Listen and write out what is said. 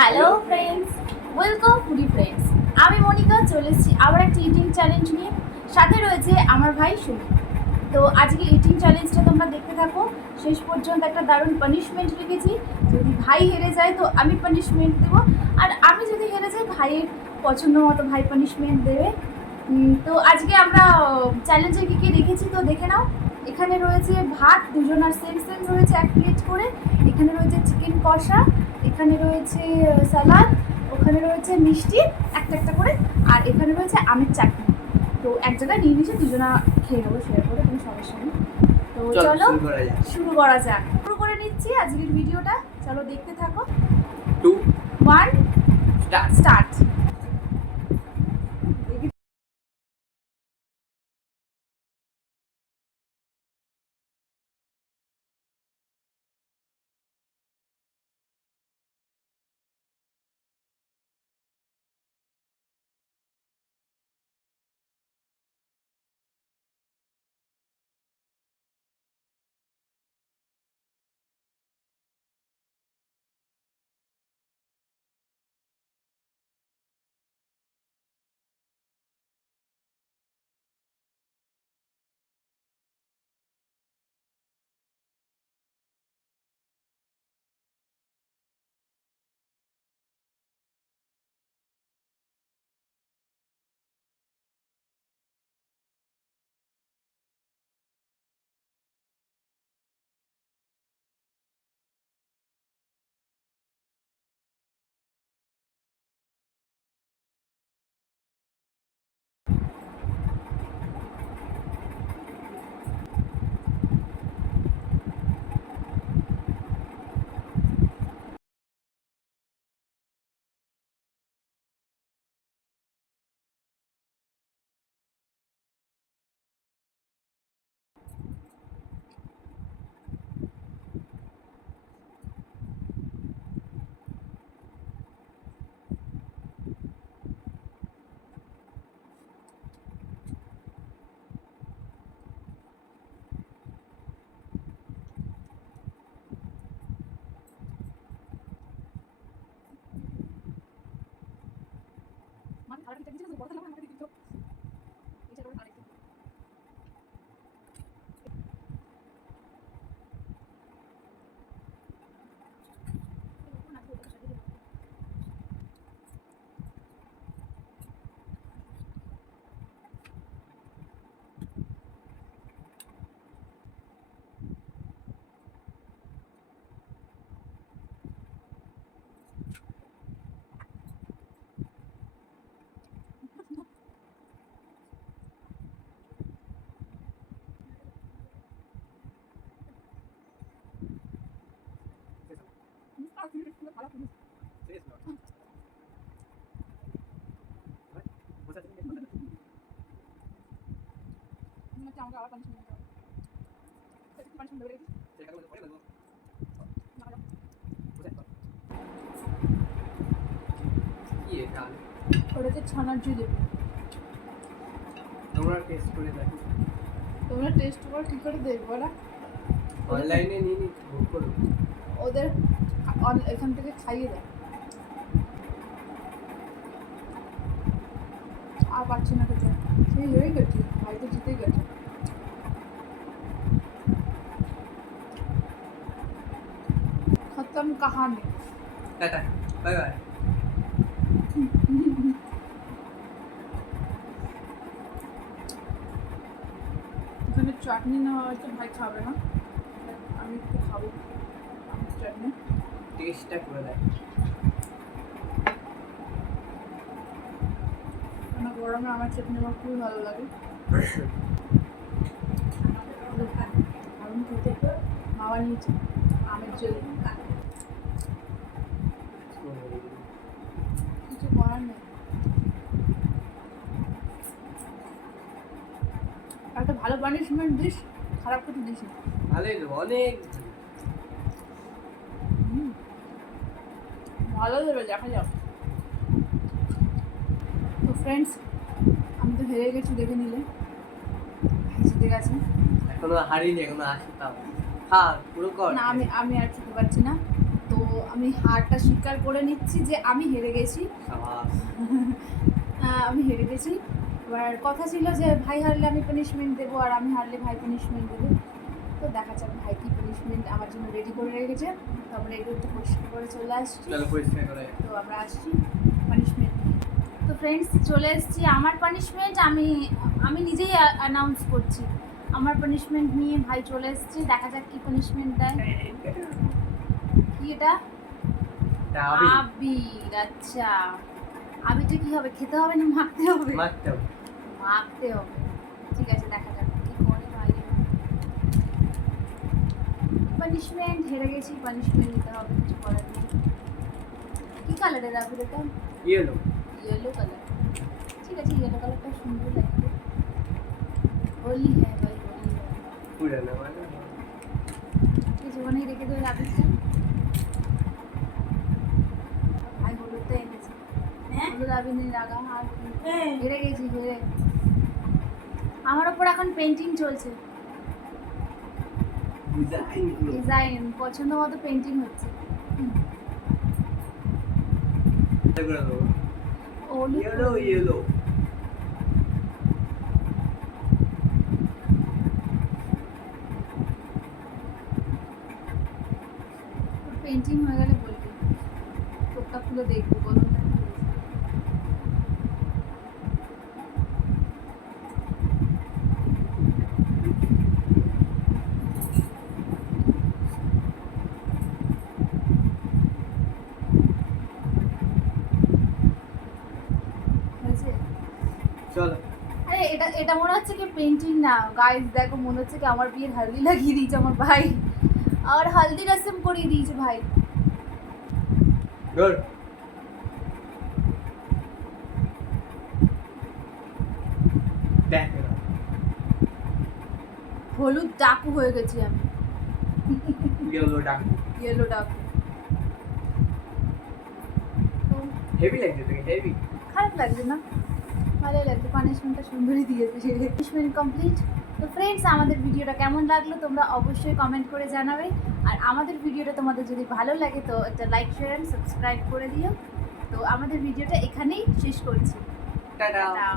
Hello friends, welcome foodie friends. আমি মনিকা চলে এসেছি আবার একটা ইটিং চ্যালেঞ্জ নিয়ে। সাথে রয়েছে আমার ভাই সুমি। তো আজকে ইটিং চ্যালেঞ্জটা তোমরা দেখতে থাকো শেষ পর্যন্ত। একটা দারুণ পানিশমেন্ট রেখেছি। যদি ভাই হেরে যায় তো আমি পানিশমেন্ট দেবো, আর আমি যদি হেরে যাই ভাইয়ের পছন্দ মতো ভাই পানিশমেন্ট দেবে। তো আজকে আমরা চ্যালেঞ্জে কী কী রেখেছি তো দেখে নাও। এখানে রয়েছে ভাত, দুজনার সেম সেম রয়েছে এক প্লেট করে। এখানে রয়েছে চিকেন কষা, এখানে রয়েছে স্যালাড, ওখানে রয়েছে মিষ্টি একটা একটা করে, আর এখানে রয়েছে আমের চাটনি। তো এক জায়গায় নিয়ে নিয়েছে, দুজনা খেয়ে নেবো শেয়ার করে, কোনো সমস্যা নেই। তো চলো শুরু করা যাক। শুরু করে নিচ্ছি আজকের ভিডিওটা, চলো দেখতে থাকো। 2 1 স্টার্ট। ওটাতে ছানার জিলিপি। তোমরা টেস্ট করে দেখো। তোমরা টেস্ট করে কী করে দেখবো না? অনলাইনে নিয়ে নি বুক করো। ওদের এখান থেকে খাইয়ে দেয়। আর পাচ্ছি না খেতে, সেই হয়ে গেছি, ভাই তো জিতেই গেছে। খতম কাহানি। Tata, bye bye. এখানে চাটনি নেওয়া হয়েছে, ভাই খাবে না, আমি একটু খাবো আমের চাটনি। টেস্টটা করে দেখ। আমার গরমে আমার চাটনি আমার খুবই ভালো লাগে। আমি খেতে মাওয়া নিয়েছি আমের জল, কিছু করার নেই। একটা ভালো পানিশমেন্ট দিস, খারাপ কিছু দিস না। ভালোই তো অনেক ভালো দেবে, দেখা যাক। তো ফ্রেন্ডস, আমি তো হেরে গেছি, দেখে নিলে জিতে গেছে। এখনো হারিনি, এখনো আসি তাও। হ্যাঁ পুরো কর। না, আমি আর খেতে পারছি না। তো আমি হারটা স্বীকার করে নিচ্ছি যে আমি হেরে গেছি। সাবাস। আমি হেরে গেছি। এবার কথা ছিল যে ভাই হারলে আমি পানিশমেন্ট দেবো আর আমি হারলে ভাই পানিশমেন্ট দেবে। তো দেখা যাক ভাই কি পানিশমেন্ট আমার জন্য রেডি করে রেখেছে। তো আমরা এগুলো একটু পরিষ্কার করে চলে আসছি। চলো পরিষ্কার করে। তো আমরা আসছি পানিশমেন্ট। তো ফ্রেন্ডস চলে এসেছি আমার পানিশমেন্ট। আমি নিজেই অ্যানাউন্স করছি আমার পানিশমেন্ট নিয়ে। ভাই চলে এসেছি, দেখা যাক কি পানিশমেন্ট দেয়। কি এটা? ডাবি আবির। আচ্ছা, আবিরটা কি হবে, খেতে হবে না মাখতে হবে? মারতে হবে। মাখতে হবে। ঠিক আছে, দেখা যাক কি করে ভাই। পানিশমেন্ট হেরে গেছি, পানিশমেন্ট নিতে হবে, কিছু করার নেই। কি কালারের আবির এটা? ইয়েলো। Yellow colour. ठीक है, येलो कलर का सुंदर लगता है। होली है भाई, होली है। পুরানো মানে ये জীবনে রেখে দেবে আবিরটা। ভাই হলুদটা এনেছে। হলুদ আবির নিয়ে লাগা আর কি। হেরে গেছি, হেরে। আমার ওপর এখন পেন্টিং চলছে, ডিজাইন গুলো। ডিজাইন পছন্দ মতো পেন্টিং হচ্ছে। এগুলো তো হলুদ ইয়েলো ইয়েলো। পেন্টিং হয়ে গেলে বলবি, চোখটা খুলে দেখবো কলমটা কি হয়েছে। হয়েছে? চলো আরে এটা এটা মনে হচ্ছে কি পেন্টিং না গাইস, দেখো মনে হচ্ছে কি আমার বিয়ের হলদি লাগিয়ে দিয়েছে আমার ভাই, আর হলদি রসম করিয়ে দিয়েছে ভাই। গুড। দেখ এবার। হলুদ ডাকু হয়ে গেছি আমি, ইয়েলো ডাক। ইয়েলো ডাকু। তো হেভি লাগছে তোকে, হেভি। খারাপ লাগছে না, ভালোই লাগছে। পানিশমেন্টটা সুন্দরই দিয়েছে। Punishment complete. তো ফ্রেন্ডস, আমাদের ভিডিওটা কেমন লাগলো তোমরা অবশ্যই কমেন্ট করে জানাবে। আর আমাদের ভিডিওটা তোমাদের যদি ভালো লাগে তো একটা লাইক শেয়ার অ্যান্ড সাবস্ক্রাইব করে দিও। তো আমাদের ভিডিওটা এখানেই শেষ করছি। টাটা। টাটা।